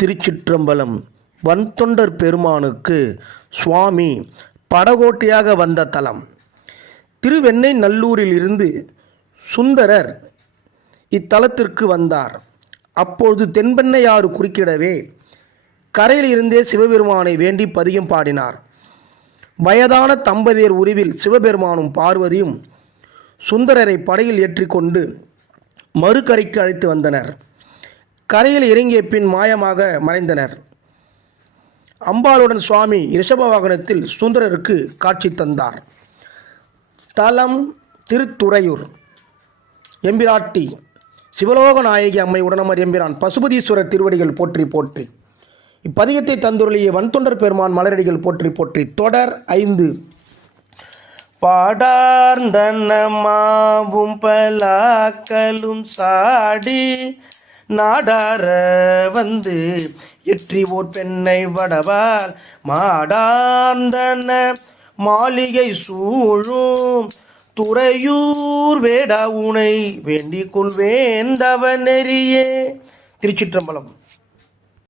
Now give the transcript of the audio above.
திருச்சிற்றம்பலம். வன்தொண்டர் பெருமானுக்கு சுவாமி படகோட்டியாக வந்த தலம். திருவெண்ணை நல்லூரில் இருந்து சுந்தரர் இத்தலத்திற்கு வந்தார். அப்பொழுது தென்பெண்ணையாறு குறுக்கிடவே கரையில் இருந்தே சிவபெருமானை வேண்டி பதிகம் பாடினார். வயதான தம்பதியர் உருவில் சிவபெருமானும் பார்வதியும் சுந்தரரை படகில் ஏற்றிக்கொண்டு மறுகரைக்கு அழைத்து வந்தனர். கரையில் இறங்கிய பின் மாயமாக மறைந்தனர். அம்பாளுடன் சுவாமி ரிஷப வாகனத்தில் சுந்தரருக்கு காட்சி தந்தார். தலம் திருத்துறையூர். எம்பிராட்டி சிவலோக நாயகி அம்மை உடனமர் எம்பிரான் பசுபதீஸ்வரர் திருவடிகள் போற்றி போற்றி. இப்பதிகத்தை தந்துருளிய வன்தொண்டர் பெருமான் மலரடிகள் போற்றி போற்றி. தொடர் 5. பாடார்ந்தனமாவும் பலாக்கலும் சாடி நாடார வந்து எற்றி ஓர் பெண்ணை வடவால் மாடார்ந்தன மாளிகை சூழும் துறையூர் வேடா உனை வேண்டிக் கொள்வேந்தவ நெறியே. திருச்சிற்றம்பலம்.